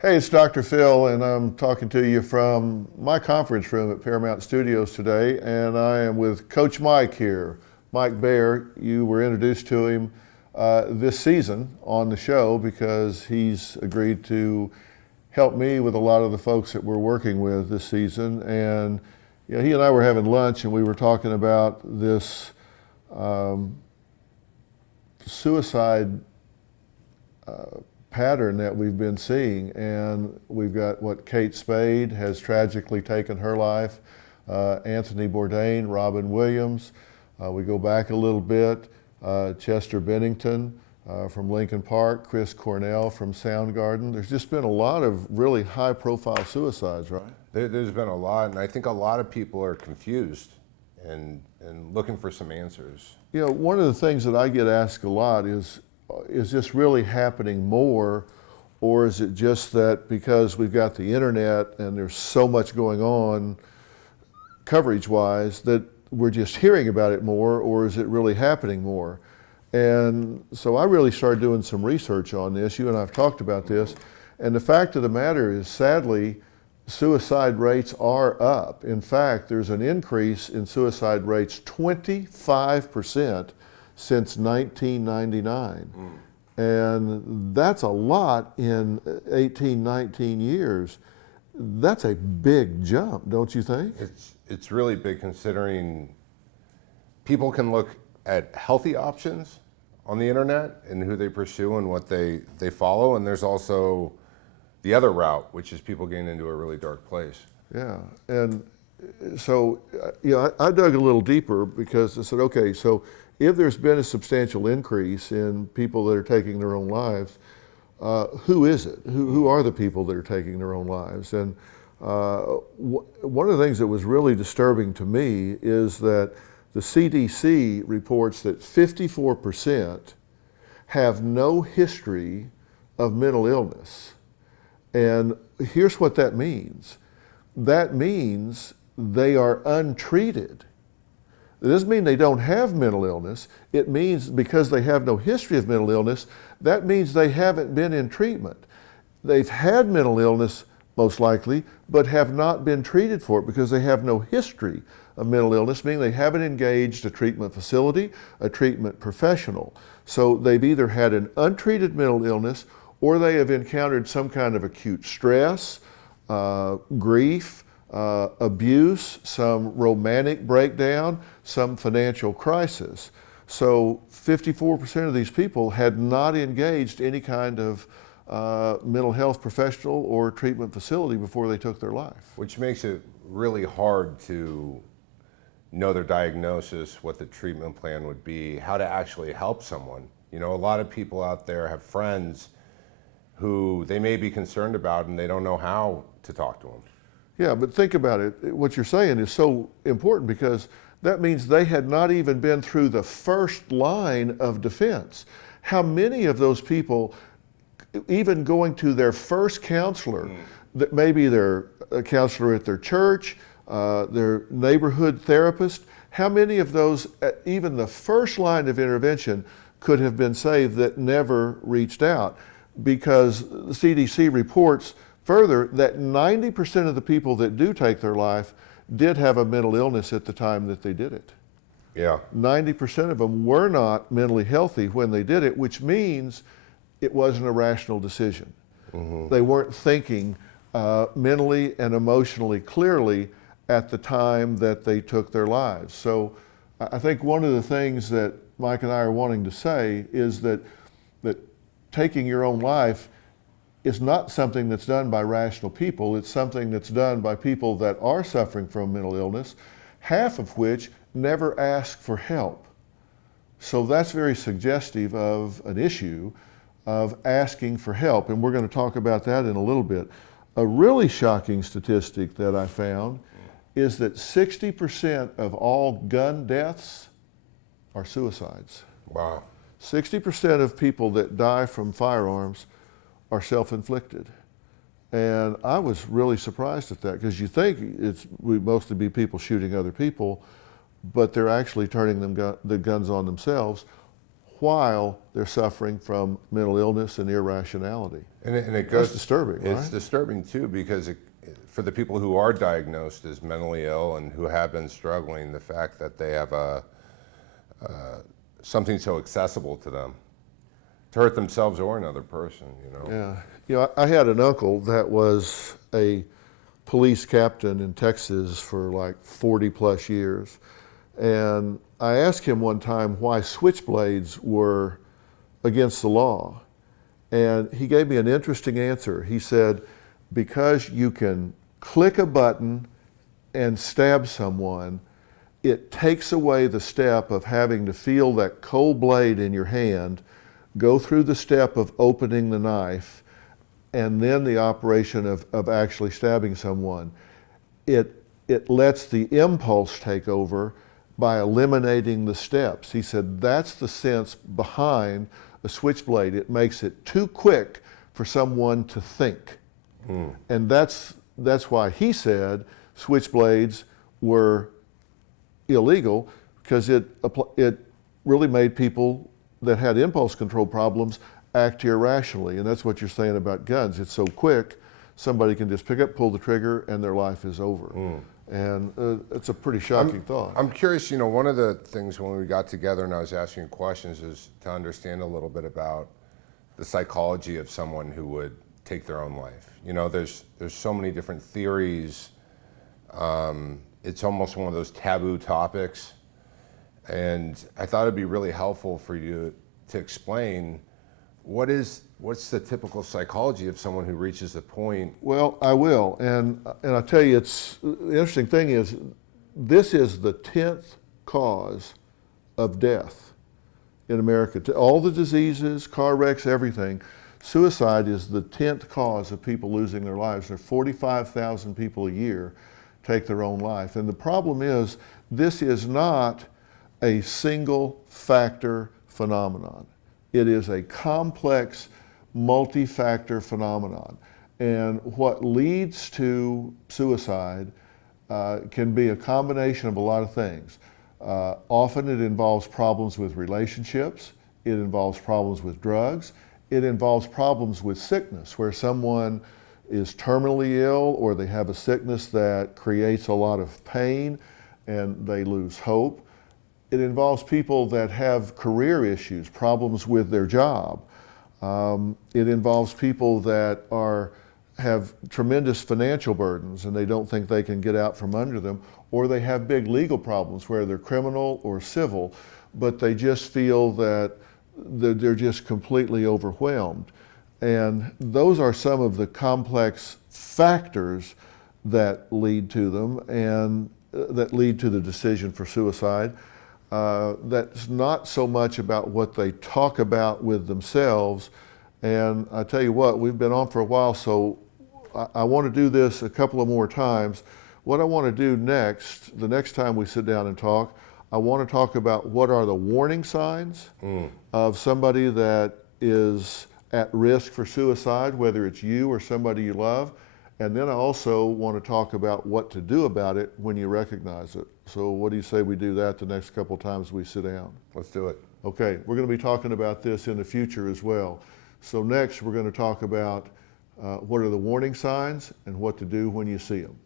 Hey, it's Dr. Phil, and I'm talking to you from my conference room at Paramount Studios today, and I am with Coach Mike here. Mike Baer, you were introduced to him this season on the show because he's agreed to help me with a lot of the folks that we're working with this season. And he and I were having lunch, and we were talking about this suicide pattern that we've been seeing, and we've got what Kate Spade has tragically taken her life, Anthony Bourdain, Robin Williams. We go back a little bit, Chester Bennington from Lincoln Park, Chris Cornell from Soundgarden. There's just been a lot of really high-profile suicides, right? There's been a lot, and I think a lot of people are confused and looking for some answers. You know, one of the things that I get asked a lot is this really happening more, or is it just that because we've got the internet and there's so much going on coverage-wise that we're just hearing about it more, or is it really happening more? And so I really started doing some research on this. You and I have talked about this, and the fact of the matter is, sadly, suicide rates are up. In fact, there's an increase in suicide rates 25% since 1999. And that's a lot in 18, 19 years. That's a big jump, don't you think? It's really big, considering people can look at healthy options on the internet and who they pursue and what they follow, and there's also the other route, which is people getting into a really dark place. Yeah, and so I dug a little deeper because I said, okay, so if there's been a substantial increase in people that are taking their own lives, who is it? Who are the people that are taking their own lives? And one of the things that was really disturbing to me is that the CDC reports that 54% have no history of mental illness. And here's what that means. That means they are untreated. It doesn't mean they don't have mental illness. It means because they have no history of mental illness, that means they haven't been in treatment. They've had mental illness, most likely, but have not been treated for it because they have no history of mental illness, meaning they haven't engaged a treatment facility, a treatment professional. So they've either had an untreated mental illness or they have encountered some kind of acute stress, grief, abuse, some romantic breakdown, some financial crisis. So 54% of these people had not engaged any kind of mental health professional or treatment facility before they took their life. Which makes it really hard to know their diagnosis, what the treatment plan would be, how to actually help someone. You know, a lot of people out there have friends who they may be concerned about and they don't know how to talk to them. Yeah, but think about it. What you're saying is so important because that means they had not even been through the first line of defense. How many of those people, even going to their first counselor, that maybe they're a counselor at their church, their neighborhood therapist, how many of those, even the first line of intervention, could have been saved that never reached out? Because the CDC reports further that 90% of the people that do take their life did have a mental illness at the time that they did it. Yeah. 90% of them were not mentally healthy when they did it, which means it wasn't a rational decision. They weren't thinking mentally and emotionally clearly at the time that they took their lives. So I think one of the things that Mike and I are wanting to say is that taking your own life is not something that's done by rational people. It's something that's done by people that are suffering from mental illness, half of which never ask for help. So that's very suggestive of an issue of asking for help, and we're going to talk about that in a little bit. A really shocking statistic that I found is that 60% of all gun deaths are suicides. Wow. 60% of people that die from firearms are self-inflicted. And I was really surprised at that because you think we mostly be people shooting other people, but they're actually turning the guns on themselves. while they're suffering from mental illness and irrationality. And it goes. That's disturbing, It's right? disturbing too, because for the people who are diagnosed as mentally ill and who have been struggling, the fact that they have something so accessible to them to hurt themselves or another person, you know. Yeah. You know, I had an uncle that was a police captain in Texas for like 40 plus years. And I asked him one time why switchblades were against the law. And he gave me an interesting answer. He said, because you can click a button and stab someone, it takes away the step of having to feel that cold blade in your hand, go through the step of opening the knife, and then the operation of actually stabbing someone. It lets the impulse take over by eliminating the steps. He said that's the sense behind a switchblade. It makes it too quick for someone to think. And that's why he said switchblades were illegal, because it really made people that had impulse control problems act irrationally. And that's what you're saying about guns. It's so quick, somebody can just pick up, pull the trigger, and their life is over. And it's a pretty shocking thought. I'm curious, you know, one of the things when we got together and I was asking you questions is to understand a little bit about the psychology of someone who would take their own life. You know, there's so many different theories. It's almost one of those taboo topics. And I thought it'd be really helpful for you to explain what's the typical psychology of someone who reaches the point. Well, I will, and I tell you, the interesting thing is, this is the 10th cause of death in America. All the diseases, car wrecks, everything, suicide is the 10th cause of people losing their lives. There are 45,000 people a year take their own life. And the problem is, this is not a single factor phenomenon. It is a complex, multi-factor phenomenon. And what leads to suicide can be a combination of a lot of things. Often it involves problems with relationships, it involves problems with drugs, it involves problems with sickness, where someone is terminally ill or they have a sickness that creates a lot of pain and they lose hope. It involves people that have career issues, problems with their job. It involves people that have tremendous financial burdens and they don't think they can get out from under them, or they have big legal problems where they're criminal or civil, but they just feel that they're just completely overwhelmed. And those are some of the complex factors that lead to them and that lead to the decision for suicide. That's not so much about what they talk about with themselves. And I tell you what, we've been on for a while, so I want to do this a couple of more times. What I want to do next, the next time we sit down and talk, I want to talk about what are the warning signs of somebody that is at risk for suicide, whether it's you or somebody you love. And then I also want to talk about what to do about it when you recognize it. So what do you say we do that the next couple of times we sit down? Let's do it. Okay, we're going to be talking about this in the future as well. So next we're going to talk about what are the warning signs and what to do when you see them.